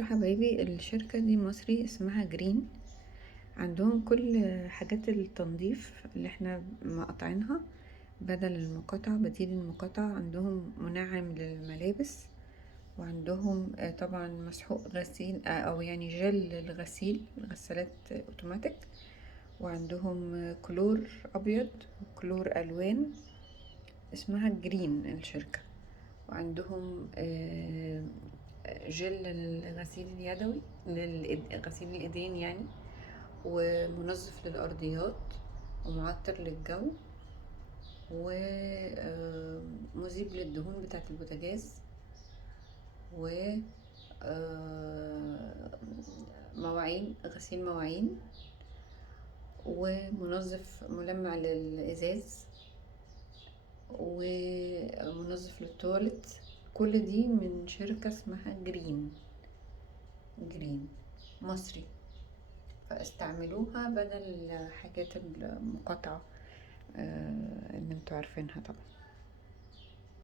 يا حبايبي، الشركة دي مصري اسمها جرين. عندهم كل حاجات التنظيف اللي احنا مقاطعينها، بدل المقاطعة، بديل المقاطعة. عندهم منعم للملابس، وعندهم طبعا مسحوق غسيل او يعني جل للغسيل، غسالات اوتوماتيك. وعندهم كلور ابيض وكلور الوان، اسمها جرين الشركة. وعندهم جل للغسيل اليدوي، غسيل الإيدين يعني، ومنظف للأرضيات، ومعطر للجو، ومذيب للدهون بتاعة البوتاجاز، و مواعين، غسيل مواعين، ومنظف ملمع للإزاز، ومنظف للتواليت. كل دي من شركة اسمها جرين مصري، فاستعملوها بدل حاجات المقاطعة اللي انتوا عارفينها طبعا.